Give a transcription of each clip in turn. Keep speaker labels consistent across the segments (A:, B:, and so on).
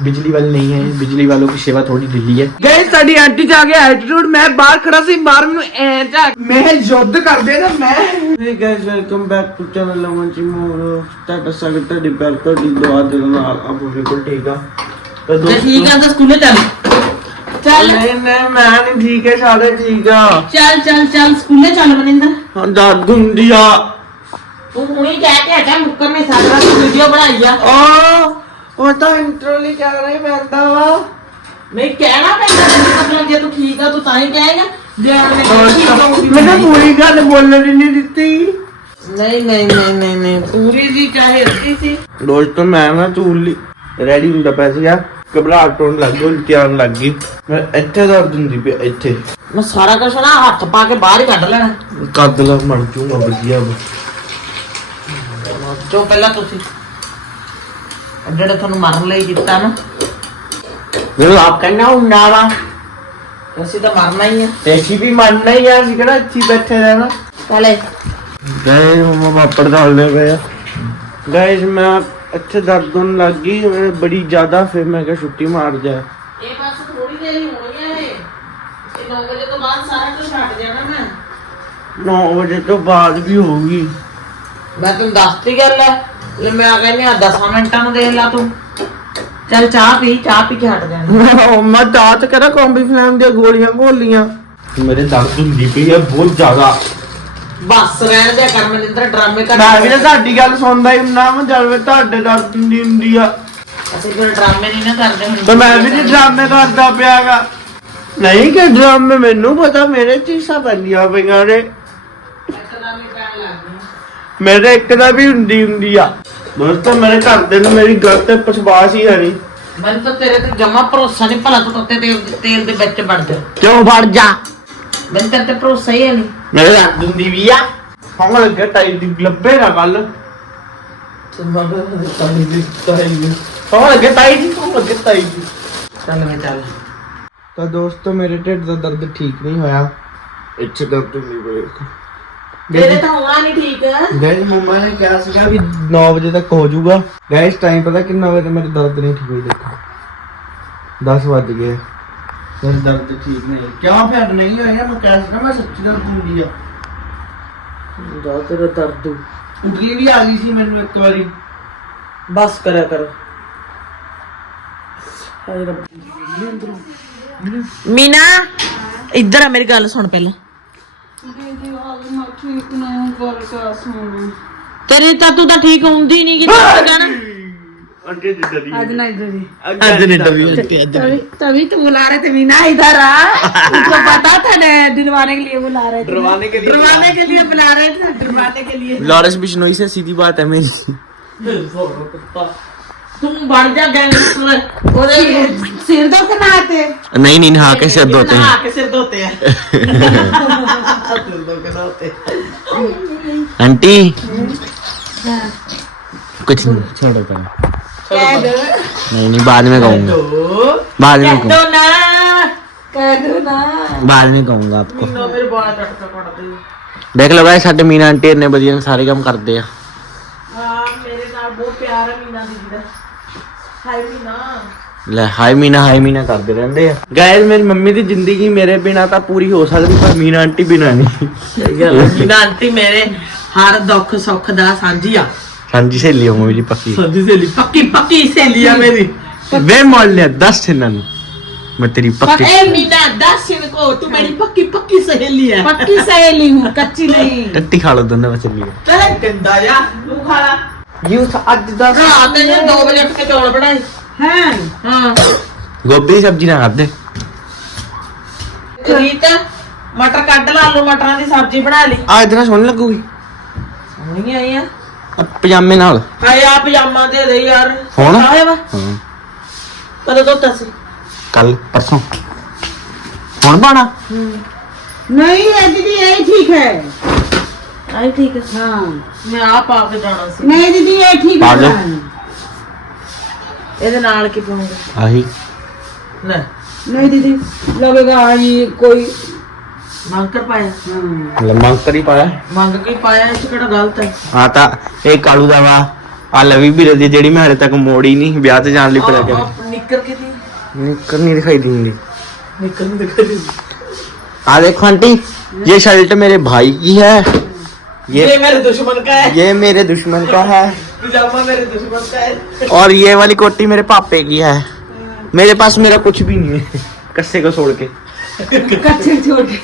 A: बिजली वाले नहीं है, बिजली वालों की सेवा थोड़ी ढिली है।
B: ਗਾਇਸ ਸਾਡੀ ਆਂਟੀ ਜਾ ਕੇ ਐਟੀਟਿਊਡ ਮੈਂ ਬਾਹਰ ਖੜਾ ਸੀ ਬਾਹਰ ਮੈਨੂੰ ਐ ਝਾਕ ਮੈਂ ਯੁੱਧ ਕਰਦੇ ਨਾ ਮੈਂ
C: Hey guys, welcome back to channel Aman ਜੀ ਮੋਰ ਤੁਹਾਡਾ ਸਵਾਗਤ ਤੁਹਾਡੀ ਪਿਆਰ ਤੁਹਾਡੀ ਦੁਆ ਦੇ ਨਾਲ ਆਪ ਬਿਲਕੁਲ ਠੀਕ ਆ ਤੇ
D: ਠੀਕ ਆ ਤਾਂ ਸਕੂਲੇ ਚੱਲ ਚੱਲ
C: ਨਹੀਂ ਮੈਂ ਨਹੀਂ ਠੀਕ ਹੈ ਸਾਰੇ ਠੀਕ ਆ
D: ਚੱਲ ਸਕੂਲੇ ਚੱਲ ਮਨਿੰਦਰ
C: ਹਾਂ ਦਰਦ ਹੁੰਦੀ ਆ
D: ਤੂੰ ਹੁਣੀ ਕਹਿ ਕੇ ਹਟਾ ਮੁੱਕਰ ਨੇ ਸਾਡੇ ਵਾਸਤੇ ਵੀਡੀਓ ਬਣਾਈ ਆ
C: ਉਹ ਤਾਂ ਇੰਟਰੋਲੀ ਕਰ ਰਹੀ ਪੈਂਦਾ ਵਾ
D: ਮੈਂ ਕਹਿਣਾ ਪੈਂਦਾ ਤੈਨੂੰ ਮਤਲਬ ਜੇ ਤੂੰ ਠੀਕ ਆ ਤੂੰ ਤਾਂ ਹੀ ਕਹੇਗਾ ਜੇ ਮੈਂ
C: ਮੈਨੂੰ ਪੂਰੀ ਗੱਲ ਬੋਲਣ ਹੀ ਨਹੀਂ ਦਿੱਤੀ
D: ਨਹੀਂ ਪੂਰੀ ਜੀ ਚਾਹੇ ਅੱਧੀ ਸੀ
C: ਦੋਸਤੋ ਮੈਂ ਨਾ ਚੂਲੀ ਰੈਡੀ ਹੁੰਦਾ ਪਿਆ ਸੀਗਾ ਘਬਰਾਹਟ ਹੋਣ ਲੱਗ ਗਈ ਉਲਟੀ ਆਉਣ ਲੱਗ ਗਈ ਮੈਂ ਇੱਥੇ ਦਰਦ ਹੁੰਦੀ ਪਈ ਇੱਥੇ
D: ਮੈਂ ਸਾਰਾ ਕੁਝ ਨਾ ਹੱਥ ਪਾ ਕੇ ਬਾਹਰ ਹੀ ਕੱਢ ਲੈਣਾ
C: ਕੱਦ ਲਾ ਮਰ ਜੂਗਾ ਵਧੀਆ
D: ਜੋ ਪਹਿਲਾਂ ਤੁਸੀਂ ਜਿਹੜਾ ਤੁਹਾਨੂੰ ਮਾਰਨ ਲਈ ਕੀਤਾ ਨਾ
C: ਮੈਨੂੰ ਆਪ ਕਹਿਣਾ ਹੁੰਦਾ ਵਾ
D: ਅਸੀਂ ਤਾਂ ਮਰਨਾ ਹੀ ਆ
C: ਤੇ ਅਸੀਂ ਵੀ ਮੰਨਣਾ ਹੀ ਆ ਅਸੀਂ ਕਿਹੜਾ ਇੱਥੇ ਬੈਠੇ ਰਹਿਣਾ
D: ਪਹਿਲੇ
C: ਗਾਇਸ ਮਮਾ ਪਾਪੜ डालने ਪਏ ਆ ਗਾਇਸ ਮੈਂ ਇੱਥੇ ਦਰਦ ਹੋਣ ਲੱਗ ਗਈ ਬੜੀ ਜ਼ਿਆਦਾ ਫਿਰ ਮੈਂ ਕਿਹਾ ਛੁੱਟੀ ਮਾਰ ਜਾ
D: ਇਹ ਬਸ ਥੋੜੀ ਦੇਰ ਹੀ ਹੋਣੀ ਹੈ ਇਹ 9 ਵਜੇ ਤੋਂ ਬਾਅਦ ਸਾਰਾ ਕੁਝ ਛੱਡ ਜਾਣਾ ਮੈਂ
C: 9 ਵਜੇ ਤੋਂ ਬਾਅਦ ਵੀ ਹੋਊਗੀ
D: ਮੈਂ ਤੈਨੂੰ ਦੱਸਤੀ ਗੱਲ ਹੈ ਲੈ ਮੈਂ ਕਹਿੰਦੀ ਆ 10 ਮਿੰਟਾਂ ਨੂੰ ਦੇਖ ਲਾ ਤੂੰ ਚੱਲ ਚਾਹ ਪੀ ਕੇ ਹਟ ਜਾਣਾ
C: ਮੈਂ ਦਾਤ ਕਰਾ ਕੰਬੀ ਫਲੈਮ ਦੀਆਂ ਗੋਲੀਆਂ ਘੋਲੀਆਂ ਮੇਰੇ ਦਰਦ ਹੁੰਦੀ ਪਈ ਆ ਬਹੁਤ ਜ਼ਿਆਦਾ
D: ਬਸ ਰਹਿਣ ਦੇ ਕਰ ਮਨਿੰਦਰ ਡਰਾਮੇ ਕਰ
C: ਮੈਂ ਵੀ ਤਾਂ ਤੁਹਾਡੀ ਗੱਲ ਸੁਣਦਾ ਹੀ ਹੁੰਨਾ ਮੈਂ ਜਦ ਤੁਹਾਡੇ ਦਰਦ ਹੁੰਦੀ ਆ
D: ਅਸੀਂ ਕੋਈ ਡਰਾਮੇ ਨਹੀਂ ਨਾ ਕਰਦੇ ਹੁਣ
C: ਤੇ ਮੈਂ ਵੀ ਨਹੀਂ ਡਰਾਮੇ ਕਰਦਾ ਪਿਆਗਾ ਨਹੀਂ ਕਿ ਡਰਾਮੇ ਮੈਨੂੰ ਪਤਾ ਮੇਰੇ ਚੀਸਾਂ ਪੈਂਦੀਆਂ ਪਈਆਂ ਨੇ
D: ਇੱਕਦਮ ਹੀ ਪੈਣ ਲੱਗ ਗਈ
C: ਮੇਰੇ ਇੱਕ ਦਾ ਵੀ ਹੁੰਦੀ ਆ ਦੋਸਤੋ ਮੇਰੇ ਘਰ ਦੇ ਨੂੰ ਮੇਰੀ ਗੱਲ ਤੇ ਵਿਸ਼ਵਾਸ ਹੀ ਨਹੀਂ
D: ਮੈਨੂੰ ਤਾਂ ਤੇਰੇ ਤੇ ਜਮਾ ਭਰੋਸਾ ਨਹੀਂ ਭਲਾ ਤੂੰ ਤੱਤੇ ਤੇਲ ਦੇ ਵਿੱਚ ਵੜ ਜਾ
C: ਕਿਉਂ ਵੜ ਜਾ
D: ਮੈਨੂੰ ਤੇਰੇ ਤੇ ਭਰੋਸਾ ਹੀ ਨਹੀਂ
C: ਮੇਰੇ ਦਰਦ ਹੁੰਦੀ ਵੀ ਆ ਹਾਂ ਲੱਗੇ ਟਾਈਮ ਦੀ ਲੱਭੇ ਨਾ ਗੱਲ ਹਾਂ ਲੱਗੇ ਟਾਈਮ ਦੀ
D: ਚੱਲ ਮੈਂ ਚੱਲ
C: ਤਾਂ ਦੋਸਤੋ ਮੇਰੇ ਢਿੱਡ ਦਾ ਦਰਦ ਠੀਕ ਨਹੀਂ ਹੋਇਆ ਇੱਥੇ ਦਰਦ ਹੁੰਦੀ ਪਈ
D: ਤੇਰੇ ਤਾਂ ਹੋਣਾ ਨਹੀਂ ਠੀਕ
C: ਗਾਇਸ ਮੰਮਾ ਨੇ ਕਿਹਾ ਸੀਗਾ ਵੀ 9 ਵਜੇ ਤੱਕ ਹੋ ਜਾਊਗਾ ਗਾਇਸ ਟਾਈਮ ਪਤਾ ਕਿੰਨਾ ਵਜੇ ਮੇਰੇ ਦਰਦ ਨਹੀਂ ਠੀਕ ਹੋਈ ਦੇਖੋ 10 ਵੱਜ ਗਏ ਮੇਰੇ ਦਰਦ ਠੀਕ ਨਹੀਂ ਕਿਉਂ ਫਿਰ ਨਹੀਂ ਹੋਇਆ ਮੈਂ ਕਿਹਾ ਸੀਗਾ ਮੈਂ ਸੱਚੀ ਦਰਦ ਹੁੰਦੀ ਆ
D: ਜਾ ਤੇਰਾ ਦਰਦ
C: ਉਡਲੀ ਵੀ ਆ ਗਈ ਸੀ ਮੈਨੂੰ ਇੱਕ ਵਾਰੀ
D: ਬਸ ਕਰਿਆ ਕਰ ਹਾਏ ਰੱਬ ਮੀਨਾ ਇੱਧਰ ਆ ਮੇਰੀ ਗੱਲ ਸੁਣ ਪਹਿਲਾਂ ਤੇਰੀ ਤਾਂ ਤੂੰ ਤਾਂ ਠੀਕ ਹੁੰਦੀ ਨਹੀਂ ਕਿਤੇ ਜਾਣਾ
C: ਅੱਗੇ ਦੀ ਦਦੀ
B: आज नहीं दीदी
C: ਅੱਜ ਨਹੀਂ ਡਬੀ
B: तभी तो बुला रहे थे मीना इधर आ उनको पता था ना डरवाने के लिए बुला रहे थे
C: डरवाने के लिए
B: बुला रहे थे डरवाने के लिए
C: लॉरेंस बिश्नोई से सीधी बात है मेरी
D: तू बढ़ जा गैंगस्टर ओरे
B: सिर धो के नहाते
C: नहीं नहा के सिर धोते
D: नहा के सिर धोते हैं
C: आंटी कुछ नहीं छोड़ो पहले नहीं बाद में कहूंगा बाद में
D: तो ना
B: कह दो ना
C: बाद में कहूंगा आपको
D: मीना मेरे बाल कट दे
C: देख लो भाई साडे मीना आंटी ने बढ़िया सारे काम करते हैं
D: हां मेरे नाल बहुत प्यार है मीना दीदी दा हाय मीना
C: ਲੈ ਹਾਈ ਮੀਨਾ ਕਰਦੇ ਰਹਿੰਦੇ ਆ ਗਾਇਸ ਮੇਰੀ ਮੰਮੀ ਦੀ ਜ਼ਿੰਦਗੀ ਮੇਰੇ ਬਿਨਾ ਤਾਂ ਪੂਰੀ ਹੋ ਸਕਦੀ ਪਰ ਮੀਨਾ ਆਂਟੀ ਬਿਨਾ ਨਹੀਂ
D: मीना आंटी मेरे हर दुख सुख दा साझी आ
C: ਸਾਂਝੀ ਸਹੇਲੀ ਹੋ ਮੇਰੀ ਪੱਕੀ
D: साझी सहेली पक्की सहेली आ मेरी
C: ਵੇ ਮੋਲ ਲਿਆ 10 ਇਹਨਾਂ ਨੂੰ मैं तेरी पक्की
D: ए मीना 10 इनको तू मेरी पक्की सहेली है
B: पक्की सहेली हूँ कच्ची नहीं
C: टट्टी खा लो दोनों में चलिए
D: चल गंदा यार तू खा ला
C: यू आज 10
D: रात ने 2 बजे उठ के चौल बनाए
B: है
D: हां
C: गोभी की सब्जी ना खाते
D: रीत मटर काट ला आलू मटरां दी सब्जी बना ली
C: आज इतना सोहनी लगूगी
D: नहीं आई है
C: पजामे नाल
D: हाय आ पजामा दे दे यार
C: हुण?
D: आया वा
C: हां
D: कदों धोता सी
C: कल परसों हुण पाना
B: नहीं है दीदी यही ठीक है
D: आई ठीक है
B: हाँ
D: मैं आप आके जाना सी
B: नहीं दीदी ये ठीक
C: पा लो।
B: है
D: ਇਹਦੇ ਨਾਲ ਕੀ ਪਾਉਂਗਾ
C: आही
D: ਲੈ
B: नहीं दीदी लगेगा ये कोई
D: ਮੰਗ ਕੇ ਪਾਇਆ
B: हाँ
C: लम्मा कर ही पाया
D: ਮੰਗ ਕੇ ਪਾਇਆ ਇਹ 'ਚ ਕਿਹੜਾ ਗਲਤ ਹੈ
C: हाँ ता एक कालू दा वा आ लवी भी रदी जेड़ी मैं हले तक मोड़ी नहीं ब्याह ते जान लई पड़ा के
D: ਨਿੱਕਾ
C: निकल नहीं दिखाई देंगी।
A: निकल नहीं दिखाई
C: आ देखो आंटी, ये शर्ट मेरे भाई की है,
D: ये मेरे दुश्मन का है,
C: ये मेरे दुश्मन का है,
D: पिजामा मेरे दुश्मन का है,
C: और ये वाली कोटी मेरे पापे की है। मेरे पास मेरा कुछ भी नहीं है कस्से को छोड़ के।
D: कच्चे छोड़ के।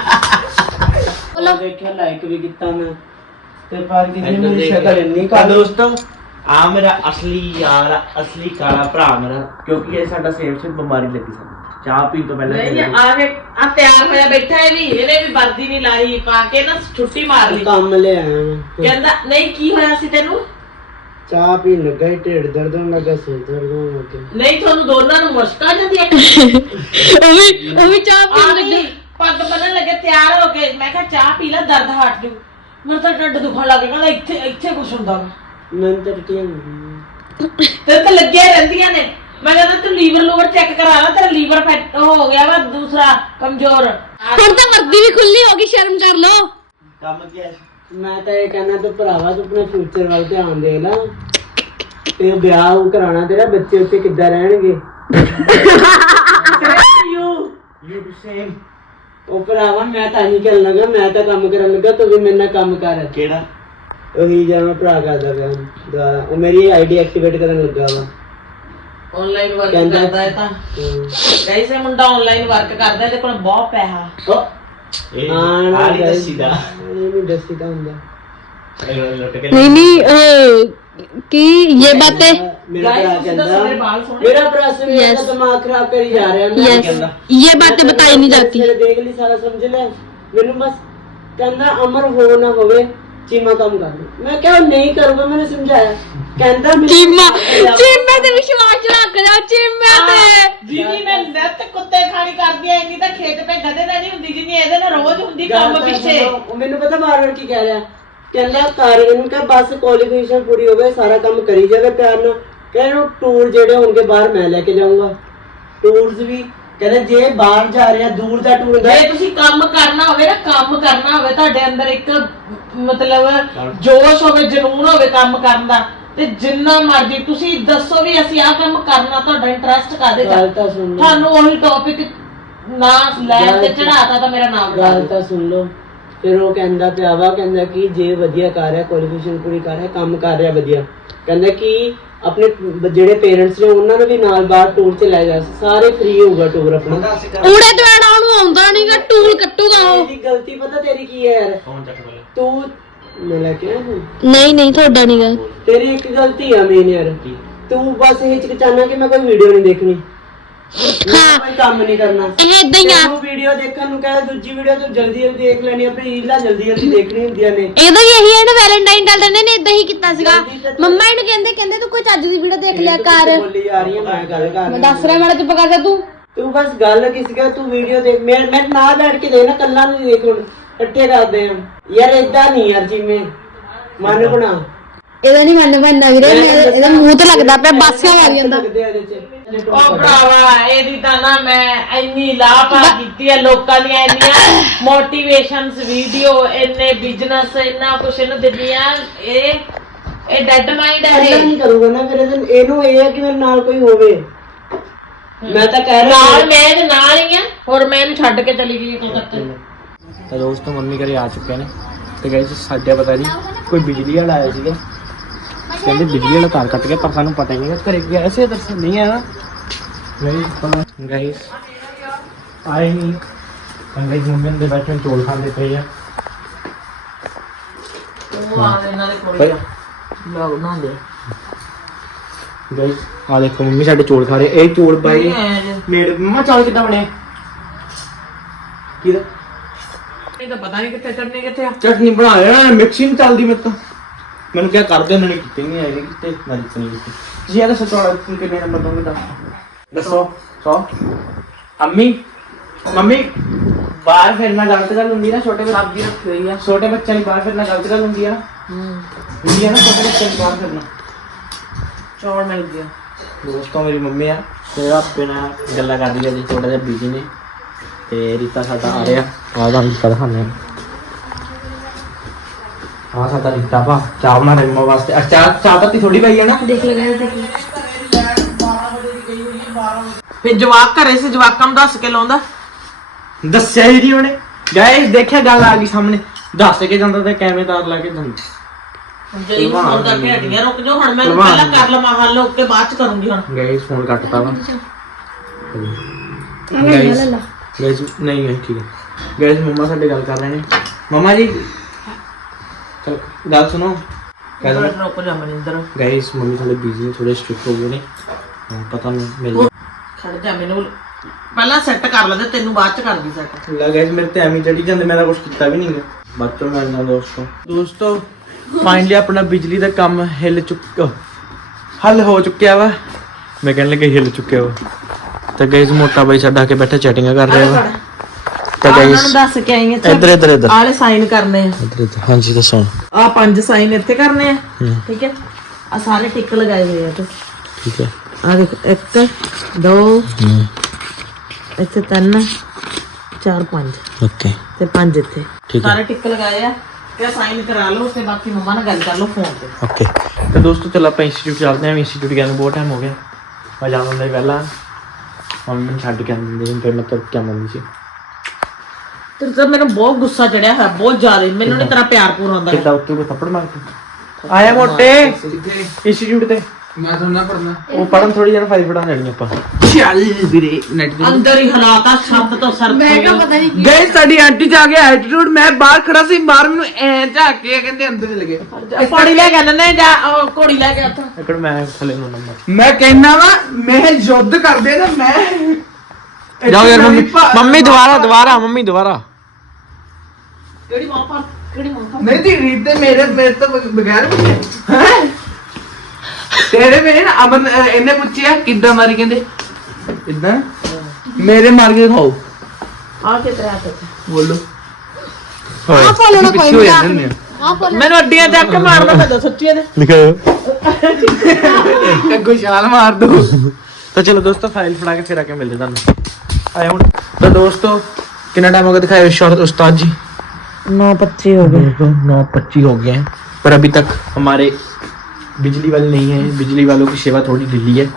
B: देखिए लाइक भी कितना मैं ते पर किसी मेरी शक्ल नहीं कर
C: दोस्तों आ मेरा असली यार, असली काला भरा मेरा, क्योंकि ये साਡਾ सेम सेम ਬਿਮਾਰੀ ਲੱਗੀ ਸਾਨੂੰ। ਚਾਹ ਪੀਣ ਤੋਂ ਪਹਿਲਾਂ
D: ਨਹੀਂ ਆ ਵੇ ਆ ਤਿਆਰ ਹੋਇਆ ਬੈਠਾ ਹੈ ਵੀ, ਇਹਨੇ ਵੀ ਵਰਦੀ ਨਹੀਂ ਲਾਈ, ਪਾ ਕੇ ਨਾ ਛੁੱਟੀ ਮਾਰ ਲਈ।
B: ਕੰਮ ਲੈ ਆਇਆ ਮੈਂ
D: ਕਹਿੰਦਾ ਨਹੀਂ ਕੀ ਹੋਇਆ ਸੀ ਤੈਨੂੰ?
B: ਚਾਹ ਪੀਣ ਲੱਗਾ ਢਿੱਡ ਦਰਦ ਹੋਣ ਲੱਗਾ, ਸਿਰ ਦਰਦ ਹੋਣ ਲੱਗਾ।
D: ਨਹੀਂ ਤੁਹਾਨੂੰ ਦੋਨਾਂ ਨੂੰ ਮੁਸ਼ਕ ਆ ਜਾਂਦੀ ਹੈ।
E: ਉਹ ਵੀ ਚਾਹ ਪੀਣ ਲੱਗੇ,
D: ਪੱਗ ਬੰਨਣ ਲੱਗੇ ਤਿਆਰ ਹੋ ਕੇ, ਮੈਂ ਕਿਹਾ ਚਾਹ ਪੀ ਲੈ ਦਰਦ ਹਟ ਜੂ। ਮੇਰਾ ਤਾਂ ਢਿੱਡ ਦੁਖਣ ਲੱਗ ਗਿਆ, ਕਹਿੰਦਾ ਇੱਥੇ ਇੱਥੇ ਕੁਛ ਹੁੰਦਾ ਵਾ।
B: ਮੈਂ ਤਾਂ ਟੀਮ
D: ਤੇ ਤਾਂ ਲੱਗਿਆ ਰਹਿੰਦੀਆਂ ਨੇ। ਮੈਂ ਕਹਿੰਦਾ ਤੂੰ ਲੀਵਰ ਲੂਵਰ ਚੈੱਕ ਕਰਾ ਲੈ, ਤੇਰਾ ਲੀਵਰ ਫੈਟ ਹੋ ਗਿਆ ਵਾ, ਦੂਸਰਾ ਕਮਜ਼ੋਰ।
E: ਹੁਣ ਤਾਂ ਵਰਦੀ ਵੀ ਖੁੱਲੀ ਹੋ ਗਈ, ਸ਼ਰਮ ਕਰ ਲੋ।
C: ਕੰਮ ਕੀ ਹੈ?
B: ਮੈਂ ਤਾਂ ਇਹ ਕਹਿੰਦਾ ਤੂੰ ਭਰਾਵਾ ਤੂੰ ਆਪਣੇ ਫਿਊਚਰ ਵੱਲ ਧਿਆਨ ਦੇ ਲੈ, ਤੇ ਵਿਆਹ ਉਹ ਕਰਾਉਣਾ, ਤੇਰਾ ਬੱਚੇ ਉੱਤੇ ਕਿੱਦਾਂ ਰਹਿਣਗੇ।
C: You same.
B: ਉਹ ਭਰਾਵਾ ਮੈਂ ਤਾਂ ਨਹੀਂ ਕਰਨ ਲੱਗਾ, ਮੈਂ ਤਾਂ ਕੰਮ ਕਰਨ ਲੱਗਾ, ਤੂੰ ਵੀ ਮੇਰੇ ਨਾਲ ਕੰਮ ਕਰ।
C: ਕਿਹੜਾ?
B: ਉਹੀ ਜਿਹਾ ਮੈਂ ਭਰਾ ਕਰਦਾ ਪਿਆ ਦੁਆਰਾ, ਉਹ ਮੇਰੀ ਆਈਡੀ ਐਕਟੀਵੇਟ ਕਰਨ ਲੱਗਾ ਵਾ।
D: ਆਨਲਾਈਨ ਵਰਕ ਕਰਦਾ ਹੈ ਤਾਂ ਗਾਇਸ, ਇਹ ਮੁੰਡਾ ਆਨਲਾਈਨ ਵਰਕ ਕਰਦਾ, ਇਹਦੇ ਕੋਲ ਬਹੁਤ ਪੈਸਾ।
C: ਇਹ
B: ਹਾਂ ਨਾ
C: ਆਲੀ ਦੱਸੀਦਾ।
B: ਇਹ ਨਹੀਂ ਦੱਸੀਦਾ ਹੁੰਦਾ।
E: ਨਹੀਂ ਨਹੀਂ ਕੀ ਇਹ ਬਾतें
B: ਮੇਰਾ
D: Guys,
B: ਭਰਾ
D: ਤੁਸੀਂ ਦੱਸੋ, ਮੇਰੇ
B: ਕਹਿੰਦਾ
D: ਵਾਲ ਸੋਹਣੇ।
B: ਮੇਰਾ ਭਰਾ ਸਵੇਰ ਦਾ
E: Yes.
B: ਦਿਮਾਗ ਖਰਾਬ ਕਰੀ ਜਾ ਰਿਹਾ। ਮੈਂ
E: यस
B: ਕਹਿੰਦਾ
E: ये बातें बताई नहीं जाती।
B: ਮੇਰੇ ਦੇਖ ਲਈ ਸਾਰਾ ਸਮਝ ਲੈ, ਮੈਨੂੰ ਬਸ ਕਹਿੰਦਾ ਅਮਰ ਹੋ ਨਾ ਹੋਵੇ ਚੀਮਾ ਕੰਮ ਕਰ ਲੈ। ਮੈਂ ਕਿਹਾ ਨਹੀਂ ਕਰੂਗਾ, ਮੈਨੂੰ ਸਮਝਾਇਆ। ਕਹਿੰਦਾ
E: ਚੀਮਾ ਤੇ ਵਿਸ਼ਵਾਸ ਰੱਖ ਜਾ, ਚੀਮਾ ਤੇ
D: ਜਿੰਨੀ ਮੈਂ ਨੱਤ ਕੁੱਤੇ ਖਾਣੀ ਕਰਦੀ ਐ, ਇੰਨੀ ਤਾਂ ਖੇਤ ਪੇ ਗਧੇ ਨਾਲ ਨਹੀਂ ਹੁੰਦੀ ਜਿੰਨੀ ਇਹਦੇ ਨਾਲ ਰੋਜ਼ ਹੁੰਦੀ ਕੰਮ ਪਿੱਛੇ।
B: ਉਹ ਮੈਨੂੰ ਪਤਾ ਬਾਰ-ਬਾਰ ਕੀ ਕਹਿ ਰਿਹਾ, ਕਹਿੰਦਾ ਕਰ ਇਹਨੂੰ ਕਹ ਬਸ ਕੁਆਲੀਫਿਕੇਸ਼ਨ ਪੂਰੀ ਹੋਵੇ, ਸਾਰਾ ਕੰਮ ਕਰੀ ਜਾਵੇ ਪਿਆਰ ਨਾਲ। ਕਹਿੰਦਾ ਇਹਨੂੰ ਟੂਰ ਜਿਹੜੇ ਹੋਣਗੇ ਬਾਹਰ ਮੈਂ ਲੈ ਕੇ ਜਾਊਂਗਾ। ਟੂਰਸ ਵੀ ਕਹਿੰਦਾ ਜੇ ਬਾਹਰ ਜਾ ਰਿਹਾ ਦੂਰ ਦਾ ਟੂਰ ਹੁੰਦਾ।
D: ਜੇ ਤੁਸੀਂ ਕੰਮ ਕਰਨਾ ਹੋਵੇ ਨਾ, ਕੰਮ ਕਰਨਾ ਹੋਵੇ, ਤੁਹਾਡੇ ਅੰਦਰ ਇੱਕ ਮਤਲਬ ਜੋਸ਼ ਹੋਵੇ, ਜਨੂਨ ਹੋਵੇ ਕੰਮ ਕਰਨ ਦਾ, ਤੇ ਜਿੰਨਾ ਮਰਜ਼ੀ ਤੁਸੀਂ ਦੱਸੋ ਵੀ ਅਸੀਂ ਆਹ ਕੰਮ ਕਰਨਾ, ਤੁਹਾਡਾ ਇੰਟਰਸਟ ਕਾਹਦੇ
B: ਗੱਲ
D: ਚ?
B: ਤਾਂ ਸੁਣ ਲਓ,
D: ਤੁਹਾਨੂੰ ਉਹੀ ਟੌਪਿਕ ਨਾ ਲੈ ਤੇ ਚੜਾਤਾ ਤਾਂ ਮੇਰਾ ਨਾਮ
B: ਗੱਲ ਤਾਂ ਸੁਣ ਲਓ। ਫਿਰ ਉਹ ਕਹਿੰਦਾ ਪਿਆ ਵਾ, ਕਹਿੰਦਾ ਕਿ ਜੇ ਵਧੀਆ ਕਰ ਰਿਹਾ, ਕੁਆਲੀਫਿਕੇਸ਼ਨ ਪੂਰੀ ਕਰ ਰਿਹਾ, ਕੰਮ ਕਰ ਰਿਹਾ ਵਧੀਆ, ਕਹਿੰਦਾ ਕਿ ਆਪਣੇ ਜਿਹੜੇ ਪੇਰੈਂਟਸ ਨੇ ਉਹਨਾਂ ਨੂੰ ਵੀ ਨਾਲ ਬਾਹਰ ਟੂਰ ਤੇ ਲੈ ਜਾ, ਸਾਰੇ ਫ੍ਰੀ ਹੋਊਗਾ ਟੂਰ ਆਪਣਾ।
E: ਊੜੇ ਦਵਾਣਾ ਉਹਨੂੰ ਆਉਂਦਾ ਨਹੀਂਗਾ, ਟੂਲ ਕੱਟੂਗਾ ਉਹ।
B: ਤੇਰੀ ਗਲਤੀ ਪਤਾ ਤੇਰੀ ਕੀ ਹੈ ਯਾਰ,
C: ਕੌਣ ਚੱਕ ਬੋਲੇ?
B: ਤੂੰ ਮੈਂ ਲੈ ਕੇ ਆਇਆ ਹੂੰ।
E: ਨਹੀਂ ਨਹੀਂ ਤੁਹਾਡਾ ਨਹੀਂਗਾ।
B: ਤੇਰੀ ਇੱਕ ਗਲਤੀ ਆ ਮੇਨ ਯਾਰ, ਤੂੰ ਬਸ ਹਿਚਕਚਾਨਾ ਕਿ ਮੈਂ ਕੋਈ ਵੀਡੀਓ ਨਹੀਂ ਦੇਖਣੀ,
E: ਹਾਂ
B: ਕੋਈ ਕੰਮ ਨਹੀਂ ਕਰਨਾ।
E: ਇਹ ਇਦਾਂ ਹੀ ਆ,
B: ਤੂੰ ਵੀਡੀਓ ਦੇਖਣ ਨੂੰ ਕਹੇ ਦੂਜੀ ਵੀਡੀਓ ਤੂੰ ਜਲਦੀ ਜਲਦੀ ਦੇਖ ਲੈਣੀ, ਆਪਣੀ ਰੀਲਾਂ ਜਲਦੀ ਜਲਦੀ ਦੇਖਣੀ ਹੁੰਦੀਆਂ ਨੇ।
E: ਇਹਦਾ ਵੀ ਇਹੀ ਹੈ ਨਾ, ਵੈਲੈਂਟਾਈਨ ਡਾਲਦੇ ਨੇ ਇਦਾਂ ਹੀ ਕੀਤਾ ਸੀਗਾ। ਮੰਮਾ ਇਹਨੂੰ ਕਹਿੰਦੇ ਤੂੰ ਕੋਈ ਚੱਜ ਦੀ ਵੀਡੀਓ ਦੇਖ ਲਿਆ ਕਰ।
B: ਬੋਲੀ ਜਾ ਰਹੀ ਹੈ, ਮੈਂ ਗੱਲ ਕਰ
E: ਮੈਂ ਦੱਸ ਰਿਹਾ, ਮਾੜਾ ਚੁੱਪ ਕਰ ਜਾ ਤੂੰ।
B: ਤੂੰ ਬਸ ਗੱਲ ਕਿਸ ਗਿਆ, ਤੂੰ ਵੀਡੀਓ ਦੇਖ, ਮੈਂ ਨਾਲ ਬੈਠ ਕੇ ਦੇਖ ਨਾ, ਕੱਲਾ ਨਹੀਂ ਦੇਖ, ਹੁਣ ਇਕੱਠੇ ਕਰਦੇ ਆ ਯਾਰ। ਏਦਾਂ ਨਹੀਂ ਯਾਰ, ਜਿਵੇਂ ਮਨ ਬਣਾ।
E: ਇਹਦਾ ਨਹੀਂ ਮੰਨ ਬੰਦਾ ਵੀਰੇ, ਇਹਦਾ ਮੂੰਹ ਤੇ ਲੱਗਦਾ ਪਿਆ, ਬਾਸਿਆ ਲੱਗ ਜਾਂਦਾ।
B: ਲੱਗਦੇ ਆ ਇਹਦੇ ਚ।
D: ਉਹ ਭਰਾਵਾ ਇਹਦੀ ਤਾਂ ਨਾ ਮੈਂ ਇੰਨੀ ਲਾਪਾ ਕੀਤੀ ਹੈ, ਲੋਕਾਂ ਦੀਆਂ ਇੰਨੀਆਂ ਮੋਟੀਵੇਸ਼ਨਸ ਵੀਡੀਓ, ਇੰਨੇ ਬਿਜ਼ਨਸ, ਇੰਨਾ ਕੁਛ ਇਹਨੂੰ ਦਿੰਦੀਆਂ। ਇਹ ਡੈਡ ਮਾਈਂਡ ਹੈ।
B: ਏਦਾਂ ਨਹੀਂ ਕਰੂਗਾ ਨਾ ਫਿਰ ਇਹਨੂੰ ਇਹ ਹੈ ਕਿ ਮੇਰੇ ਨਾਲ ਕੋਈ ਹੋਵੇ। ਮੈਂ ਤਾਂ ਕਹਿ ਰਿਹਾ
D: ਨਾਲ ਮੈਂ ਇਹਦੇ ਨਾਲ ਹੀ ਆ, ਹੋਰ ਮੈਂ ਇਹਨੂੰ ਛੱਡ ਕੇ ਚਲੀ ਗਈ ਕਲਕੱਤੇ।
A: ਤਾਂ ਦੋਸਤੋ ਮੰਮੀ ਘਰੇ ਆ ਚੁੱਕੇ ਨੇ ਤੇ ਗਾਇਸ ਸਾਡੇ ਪਤਾ ਨਹੀਂ ਕੋਈ ਬਿਜਲੀ ਵਾਲਾ ਆਇਆ ਸੀਗਾ, ਕਹਿੰਦੇ ਬਿਜਲੀ ਵਾਲਾ ਤਾਰ ਕੱਟ ਗਿਆ, ਪਰ ਸਾਨੂੰ ਪਤਾ ਹੀ ਨਹੀਂ ਘਰੇ ਗਿਆ ਐਸੇ ਦਰਸ ਨਹੀਂ ਆਇਆ ਗਾਇਸ ਆਏ ਨਹੀਂ। ਗਾਇਸ ਮੰਮੀ ਦੇ ਬੈਠੇ ਚੋਲ ਖਾਂਦੇ ਪਏ ਆ।
D: ਉਹ ਆ ਇਹਨਾਂ ਦੇ ਕੋਲ ਲੋਕ ਨਾ ਦੇ
A: ਗਾਇਸ ਆ ਦੇਖੋ ਮੰਮੀ ਸਾਡੇ ਚੋਲ ਖਾ ਰਹੇ। ਇਹ ਚੋਲ ਬਾਈ ਮੇਰੇ ਮੰਮਾ ਚਾਵਲ ਕਿੱਦਾਂ ਬਣੇ? ਕਿਹਦਾ
D: ਇਹ ਤਾਂ ਪਤਾ ਨਹੀਂ ਕਿੱਥੇ ਚੜਨੇ ਕਿੱਥੇ ਆ।
A: ਚਟਨੀ ਬਣਾ ਰਿਹਾ, ਮਿਕਸਿੰਗ ਚੱਲਦੀ ਮੇਰੇ ਤੋਂ। ਮੈਨੂੰ ਕਿਹਾ ਕਰਦੇ ਉਹਨਾਂ ਨੇ ਕੀਤੀ ਨਹੀਂ ਆਈ, ਕਿਤੇ ਨਾ ਜਿੱਤ ਨਹੀਂ ਕੀਤੀ। ਤੁਸੀਂ ਇਹਦਾ ਸਟੋਰ ਕਿੰਨੇ ਨੰਬਰ ਦੋਗੇ ਦੱਸੋ 100 ਅੰਮੀ ਮੰਮੀ ਬਾਹਰ ਫਿਰਨਾ ਗਲਤ ਗੱਲ ਹੁੰਦੀ ਨਾ, ਛੋਟੇ
D: ਸਬਜ਼ੀ ਰੱਖੀ ਹੋਈ ਆ।
A: ਛੋਟੇ ਬੱਚਿਆਂ ਲਈ ਬਾਹਰ ਫਿਰਨਾ ਗਲਤ ਗੱਲ ਹੁੰਦੀ ਆ ਨਾ, ਹੁੰਦੀ ਆ ਨਾ ਛੋਟੇ ਬੱਚਿਆਂ ਲਈ ਬਾਹਰ ਫਿਰਨਾ।
D: ਚੌਲ ਮਿਲ ਗਿਆ।
A: ਦੋਸਤੋ ਮੇਰੀ ਮੰਮੀ ਆ ਤੇ ਆਪੇ ਨਾਲ ਗੱਲਾਂ ਕਰਦੀ ਆ ਜੀ, ਥੋੜਾ ਜਿਹਾ ਬਿਜੀ ਨੇ। ਤੇ ਰੀਤਾ ਸਾਡਾ ਆ ਰਿਹਾ, ਆਹ ਦਾ ਰੀਤਾ ਦਿਖਾਉਂਦੇ ਆ ਸਾਡਾ ਰੀਤਾ ਭਾ ਚਾਹ ਬਣਾ ਰਹੀ ਮਾਂ ਵਾਸਤੇ। ਚਾਹ ਪੱਤੀ ਥੋੜੀ ਪਈ ਹੈ ਨਾ,
E: ਦੇਖ ਲਗਾ ਤੇ
D: ਫਿਰ ਜਵਾਕ ਘਰੇ ਸੀ, ਜਵਾਕਾਂ ਨੂੰ ਦੱਸ ਕੇ ਲਾਉਂਦਾ।
A: ਦੱਸਿਆ ਹੀ ਨਹੀਂ ਉਹਨੇ। ਗਾਇਸ ਦੇਖਿਆ ਗੱਲ ਆ ਗਈ ਸਾਹਮਣੇ, ਦੱਸ ਕੇ ਜਾਂਦਾ ਤੇ ਕਿਵੇਂ ਤਾਰ ਲਾ ਕੇ ਜਾਂਦਾ।
D: ਜਈ ਫੋਨ ਕਰਕੇ ਹਟੀਆਂ, ਰੁਕ ਜਾਓ ਹੁਣ, ਮੈਂ ਪਹਿਲਾਂ ਕਰ ਲਵਾਂ ਹੱਲ, ਓਕੇ ਬਾਅਦ ਚ ਕਰੂੰਗੀ ਹੁਣ।
A: ਗਾਇਸ ਫੋਨ ਕੱਟਤਾ ਵਾ
E: ਗਾਇਸ
A: ਗਾਇਸ ਨਹੀਂ ਠੀਕ ਹੈ। ਗਾਇਸ ਮੰਮਾ ਸਾਡੇ ਗੱਲ ਕਰ ਰਹੇ ਨੇ। ਮੰਮਾ ਜੀ ਚਲ ਗੱਲ ਸੁਣੋ।
D: ਰੁਕ ਜਾ ਮਨਿੰਦਰ,
A: ਗਾਇਸ ਮੰਮੀ ਥੋੜੇ ਬਿਜ਼ੀ, ਥੋੜੇ ਸਟ੍ਰਿਕਟ ਹੋ ਗਏ ਨੇ, ਪਤਾ ਨਹੀਂ ਮਿਲ
D: ਖੜ ਜਾ, ਮੈਨੂੰ ਪਹਿਲਾਂ ਸੈੱਟ ਕਰ ਲੈਂਦੇ, ਤੈਨੂੰ ਬਾਅਦ ਚ ਕਰਦੀ ਸੈੱਟ।
A: ਲਾ ਗਾਇਸ ਮੇਰੇ ਤੇ ਐਵੇਂ ਚੜੀ ਜਾਂਦੇ, ਮੈਂ ਤਾਂ ਕੁਝ ਕੀਤਾ ਵੀ ਨਹੀਂ ਗਾ। ਬਾਅਦ ਚੋਂ ਮਿਲਦਾ ਦੋਸਤੋ ਫਾਈਨਲੀ ਆਪਣਾ ਬਿਜਲੀ ਦਾ ਕੰਮ ਹੱਲ ਹੋ ਚੁੱਕਿਆ ਵਾ। ਮੈਂ ਕਹਿਣ ਲੱਗਾ ਹਿੱਲ ਚੁੱਕਿਆ ਵਾ। ਤਾਂ ਗਾਇਸ ਮੋਟਾ ਬਾਈ ਸਾਡਾ ਆ ਕੇ ਬੈਠਾ ਚੈਟਿੰਗ ਕਰ ਰਿਹਾ ਵਾ। ਤਾਂ
D: ਉਹਨਾਂ
A: ਗਾਇਸ
D: ਨੂੰ ਦੱਸ ਕੇ ਆਈ ਆ,
A: ਇੱਧਰ
D: ਆਲੇ ਸਾਈਨ ਕਰਨੇ ਆ,
A: ਹਾਂਜੀ ਦੱਸੋ।
D: ਆ 5 ਸਾਈਨ ਇੱਥੇ ਕਰਨੇ ਆ, ਠੀਕ ਹੈ। ਆ ਸਾਰੇ ਟਿਕ ਲਗਾਏ ਹੋਏ ਆ ਤੇ
A: ਠੀਕ ਹੈ।
D: ਆ ਦੇਖ 1 2 ਇੱਥੇ 3 4 5
A: ਓਕੇ
D: ਤੇ 5 ਇੱਥੇ
A: ਠੀਕ ਹੈ।
D: ਸਾਰੇ ਟਿਕ ਲਗਾਏ ਆ ਤੇ ਸਾਈਨ ਕਰਾ ਲਓ ਤੇ ਬਾਕੀ ਮੰਮਾ ਨਾਲ ਗੱਲ ਕਰ ਲਓ ਫੋਨ ਤੇ।
A: ਓਕੇ ਤਾਂ ਦੋਸਤੋ ਚਲੋ ਆਪਾਂ ਇੰਸਟੀਚਿਊਟ ਚੱਲਦੇ ਹਾਂ। ਇੰਸਟੀਚਿਊਟ ਗਿਆ ਨੂੰ ਬਹੁਤ ਟਾਈਮ ਹੋ ਗਿਆ। ਮੈਂ ਜਾਣ ਹੁੰਦਾ ਪਹਿਲਾਂ ਮੰਮੀ ਮੈਨੂੰ ਛੱਡ ਕੇ ਆਉਂਦੇ ਸੀ, ਫਿਰ ਮੈਂ ਤੁਰ ਕੇ ਆਉਂਦੀ ਸੀ।
D: ਤੇ ਤਾਂ ਮੈਨੂੰ ਬਹੁਤ ਗੁੱਸਾ ਚੜਿਆ ਹੋਇਆ, ਬਹੁਤ ਜ਼ਿਆਦਾ। ਮੈਨੂੰ ਨਹੀਂ ਤੇਰਾ ਪਿਆਰ ਪੂਰ ਆਉਂਦਾ।
A: ਕਿੱਦਾਂ ਉੱਤੇ ਕੋ ਥੱਪੜ ਮਾਰ ਕੇ ਆਇਆ ਮੋਟੇ ਇੰਸਟੀਚਿਊਟ ਤੇ।
C: ਮੈਂ ਤੁਹਾਨੂੰ ਨਾ ਪੜਨਾ
A: ਉਹ ਪੜਨ ਥੋੜੀ ਜਿਹੀ ਫਾਈਲ ਪੜਾ ਲੈਣੀ ਆਪਾਂ।
C: ਚੱਲ ਵੀਰੇ ਨੈਟ
D: ਅੰਦਰ ਹੀ ਹਾਲਾਤ ਆ, ਛੱਤ ਤੋਂ ਸਰ
E: ਮੈਂ ਕਿਹਾ ਪਤਾ ਨਹੀਂ
C: ਗਏ ਸਾਡੀ ਆਂਟੀ ਜਾ ਕੇ ਐਟੀਟਿਊਡ। ਮੈਂ ਬਾਹਰ ਖੜਾ ਸੀ, ਬਾਹਰ ਮੈਨੂੰ ਐ ਝਾਕ ਕੇ ਕਹਿੰਦੇ ਅੰਦਰ ਚਲੇ ਗਏ।
D: ਪੌੜੀ ਲੈ ਕੇ ਆਨੇ ਜਾ, ਉਹ ਘੋੜੀ ਲੈ ਕੇ ਉੱਥੋਂ।
A: ਇਕੜ ਮੈਂ ਥੱਲੇ ਨੂੰ ਨੰਬਰ
C: ਮੈਂ ਕਹਿਣਾ ਵਾ ਮੈਂ ਯੁੱਧ ਕਰਦੇ ਨਾ ਮੈਂ।
A: ਜਾਓ ਯਾਰ ਮੰਮੀ ਦੁਬਾਰਾ ਮੰਮੀ ਦੁਬਾਰਾ।
D: ਕਿਹੜੀ ਮਾਂ ਪਰ ਕਿਹੜੀ ਮਾਂ ਪਰ
C: ਨਹੀਂ ਦੀ ਰੀਤ ਤੇ ਮੇਰੇ ਤੋਂ ਬਗੈਰ ਹੈ ਤੇਰੇ ਮੇਰੇ ਨਾ ਅਮਨ ਇਹਨੇ ਪੁੱਛਿਆ ਕਿੱਦਾਂ ਮਾਰੀ, ਕਹਿੰਦੇ ਇਦਾਂ ਮੇਰੇ ਮਾਰ ਕੇ ਖਾਓ।
D: ਆ ਕੇ ਤੇਰਾ ਹੱਥ
C: ਬੋਲੋ
E: ਆ ਫੋਲੋ ਨਾ ਕੋਈ
C: ਪਿੱਛੇ ਹੋ ਜਾਂਦੇ ਨੇ
E: ਆ ਫੋਲੋ
D: ਮੈਨੂੰ ਅੱਡੀਆਂ ਚੱਕ ਕੇ ਮਾਰਦਾ ਮੈਂ ਤਾਂ ਸੱਚੀ ਇਹਦੇ।
A: ਲਿਖਾਓ।
C: ਅੱਗੋਂ ਛਾਲ ਮਾਰ ਦੋ।
A: ਤਾਂ ਚਲੋ ਦੋਸਤੋ ਫਾਈਲ ਫੜਾ ਕੇ ਫਿਰ ਆ ਕੇ ਮਿਲਦੇ ਤੁਹਾਨੂੰ। ਆਇਆ ਹੁਣ ਤਾਂ ਦੋਸਤੋ कितना टाइम हो गया दिखाया शौरत उस्ताद जी?
D: 9:25 हो गए।
A: 9:25 हो गए हैं पर अभी तक हमारे बिजली वाले नहीं है। बिजली वालों की सेवा थोड़ी ढीली है।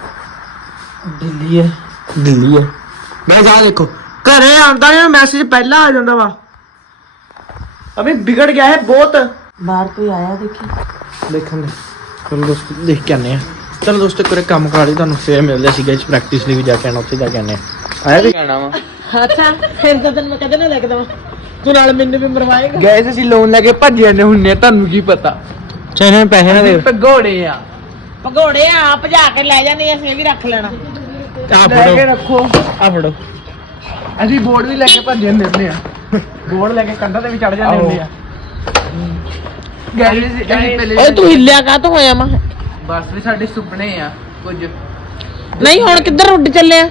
A: ढीली है मैं जा देखो घरे आंदा है मैसेज पहला आ जाता वा। अभी बिगड़ गया है बहुत।
D: बाहर कोई आया देखी
A: देखने चलो दोस्तों देख के आने हैं। चलो दोस्तों एक काम करा ली तुहानू फिर मिलदे सीगे प्रैक्टिस ਲਈ ਵੀ ਜਾ ਕੇ ਆਣਾ ਉੱਥੇ ਜਾ ਕੇ ਆਨੇ ਆਇਆ ਵੀ ਜਾਣਾ ਵਾ।
D: अच्छा फिर तो तेन मैं कदे ना लेके दवा तू नाल मैनू भी मरवाएगा।
C: ਗਏ ਅਸੀਂ ਲੋਨ ਲੈ ਕੇ ਭੱਜ ਜਾਂਦੇ ਹੁੰਨੇ, ਤੁਹਾਨੂੰ ਕੀ ਪਤਾ।
A: ਚਾਹੇ ਪੈਸੇ ਨਾ ਦੇ
C: ਭਗੌੜੇ ਆ
D: ਭਗੌੜੇ ਆ ਭਜਾ ਕੇ ਲੈ ਜਾਂਦੇ ਅਸੀਂ ਵੀ ਰੱਖ ਲੈਣਾ।
A: ਆ
C: ਲੈ ਕੇ
A: ਫੜੋ
C: ਰੱਖੋ।
A: ਆ ਫੜੋ
C: ਅਸੀਂ ਬੋਰਡ ਵੀ ਲੈ ਕੇ ਭੱਜ ਜਾਂਦੇ ਹੁੰਦੇ ਆ।
A: ਬੋਰਡ ਲੈ ਕੇ ਕੰਧਾਂ ਤੇ ਵੀ ਚੜ ਜਾਂਦੇ ਹੁੰਦੇ ਆ।
C: ਗਏ ਅਸੀਂ ਪਹਿਲੇ
D: ਓਏ ਤੂੰ ਹਿੱਲਿਆ ਕਾ ਤੋਂ ਹੋਇਆ ਮੈਂ
C: ਬਸ ਵੀ ਸਾਡੇ ਸੁਪਨੇ ਆ ਕੁਝ।
D: ਨਹੀਂ ਹੁਣ ਕਿੱਧਰ ਉੱਡ ਚੱਲੇ ਆ?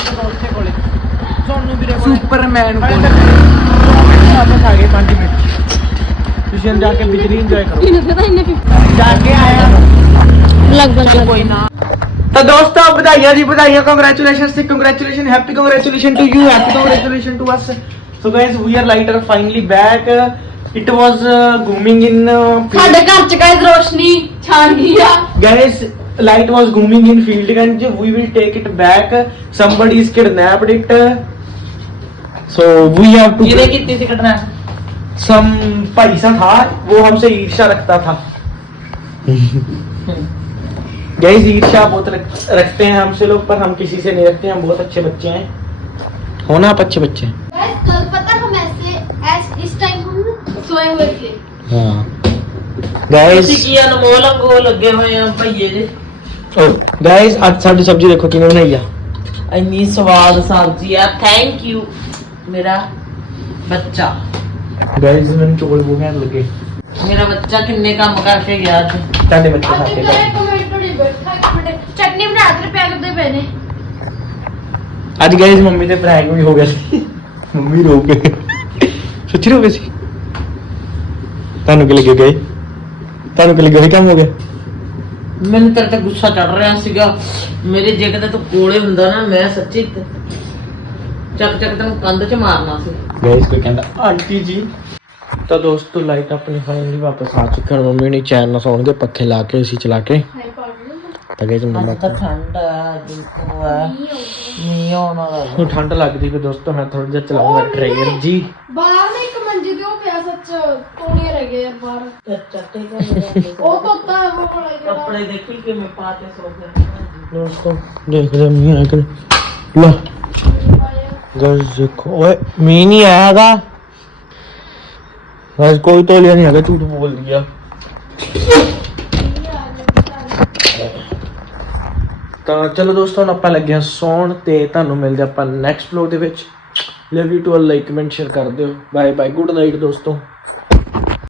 C: ਸੁਪਰਮੈਨ ਕੋਲ
A: ਵਾਪਸ ਆ ਗਏ 5 ਮਿੰਟ। ਤੁਸੀਂ ਅੰਦਰ ਜਾ ਕੇ ਬਿਜਲੀ ਇੰਜੋਏ ਕਰੋ।
E: ਇਹਨੂੰ ਪਤਾ ਇਹਨੇ
A: ਜਾ ਕੇ ਆਇਆ
E: ਲੱਗ
D: ਕੋਈ ਨਾ।
A: तो दोस्तों बधाइयां जी बधाइयां congratulation happy congratulation to you happy congratulation to us. So guys we are lighter finally back. It was घूमिंग इन
E: ਸਾਡੇ ਘਰ ਚ ਗਾਇਸ ਰੋਸ਼ਨੀ ਛਾਣ ਗਈ ਆ।
A: guys light was घूमिंग in Fieldganj. We will take it back. Somebody's kidnapped it. So we have to
D: ਕਿਹਨੇ ਕੀਤੀ ਸੀ ਕੱਢਣਾ?
A: some पैसा था वो हमसे ईर्ष्या रखता था। गाइस ईर्ष्या बहुत रखते हैं हमसे लोग पर हम किसी से नहीं रखते। हम बहुत अच्छे बच्चे हैं। हो ना आप अच्छे बच्चे हैं?
E: गाइस कल पता हम ऐसे इस टाइम हम सोए हुए थे।
A: हाँ गाइस
D: ਤੁਸੀਂ ਕੀ ਅਨਮੋਲ ਅੰਗੋ ਲੱਗੇ ਹੋਏ ਆ ਭਈਏ ਦੇ।
A: गाइस आज साडी सब्जी देखो किने बनाई है।
D: ਇੰਨੀ ਸਵਾਦ ਸਬਜ਼ੀ ਆ। ਥੈਂਕ ਯੂ ਮੇਰਾ ਬੱਚਾ।
A: गाइस मैंने चोल बहुत लगे।
D: ਮੇਰਾ ਬੱਚਾ ਕਿੰਨੇ ਕੰਮ ਕਰਕੇ ਗਿਆ ਅੱਜ।
A: ਤੁਹਾਡੇ ਬੱਚੇ
E: और
A: खाते
E: एक कमेंट तो नहीं बैठा एक मिनट चटनी बना के पैक करते पहने।
A: आज गाइस मम्मी ते प्रैंक भी हो गया सी। मम्मी रो गए सच्ची रो गए सी। ਤੁਹਾਨੂੰ ਕਿ ਲੱਗੇ ਗਏ? ਤੁਹਾਨੂੰ ਕਿ ਲੱਗੇ ਹੋਈ ਕੰਮ ਹੋ ਗਿਆ?
D: ਮੈਨੂੰ ਤੇਰੇ ਤੇ ਗੁੱਸਾ ਚੜ ਰਿਹਾ ਸੀਗਾ। ਮੇਰੇ ਜੇ ਕਿਤੇ ਤੂੰ ਕੋਲੇ ਹੁੰਦਾ ਨਾ ਮੈਂ ਸੱਚੀ ਚੱਕ ਤੈਨੂੰ ਕੰਧ 'ਚ ਮਾਰਨਾ ਸੀ।
A: गाइस कोई कहता आंटी जी। तो दोस्तों लाइट अपनी फाइनली वापस आ चुकी है। मम्मी ने चैन ना सौन के पखे ला के एसी चला के ਤਾਂ ਗਾਇਸ ਮੰਮਾ
D: ਅੱਜ ਤਾਂ ਠੰਡ ਆ ਦੇਖੋ ਆ ਨਹੀਂ ਆਉਣ ਵਾਲਾ
A: ਨੂੰ ਠੰਡ ਲੱਗਦੀ ਵੀ ਦੋਸਤੋ ਮੈਂ ਥੋੜਾ ਜਿਹਾ ਚਲਾਉਂਗਾ ਟ੍ਰੇਲਰ ਜੀ
E: ਬਾਹਰ ਨਾ ਇੱਕ ਮੰਜੇ ਤੇ ਉਹ ਪਿਆ ਸੱਚ ਕੋਣੀਆਂ ਰਹਿ ਗਏ ਯਾਰ ਬਾਹਰ
D: ਚੱਟੇ ਕਰ
E: ਉਹ ਤੋਤਾ ਹੈ ਉਹ ਕੋਲ ਜਿਹੜਾ
D: ਕੱਪੜੇ ਦੇਖੀ ਕਿ ਮੈਂ ਪਾ ਕੇ ਸੋ ਗਿਆ
A: ਦੋਸਤੋ ਦੇਖ ਰਹੇ ਮੀਂਹ ਆਇਆ ਕਿ ਲਾ ਗਾਇਸ ਦੇਖੋ ਓਏ ਮੀਂਹ ਨਹੀਂ ਆਇਆ ਹੈਗਾ ਗਾਇਸ ਕੋਈ ਤੋਲਿਆ ਨਹੀਂ ਹੈਗਾ ਝੂਠ ਬੋਲ ਦਿਆ ਤਾਂ ਚਲੋ ਦੋਸਤੋ ਹੁਣ ਆਪਾਂ ਲੱਗੇ ਹਾਂ ਸੌਣ ਤੇ ਤੁਹਾਨੂੰ ਮਿਲਦੇ ਆਪਾਂ ਨੈਕਸਟ ਵਲੌਗ ਦੇ ਵਿੱਚ love you to all like comment share ਕਰ ਦਿਓ ਬਾਏ ਬਾਏ ਗੁੱਡ ਨਾਈਟ ਦੋਸਤੋ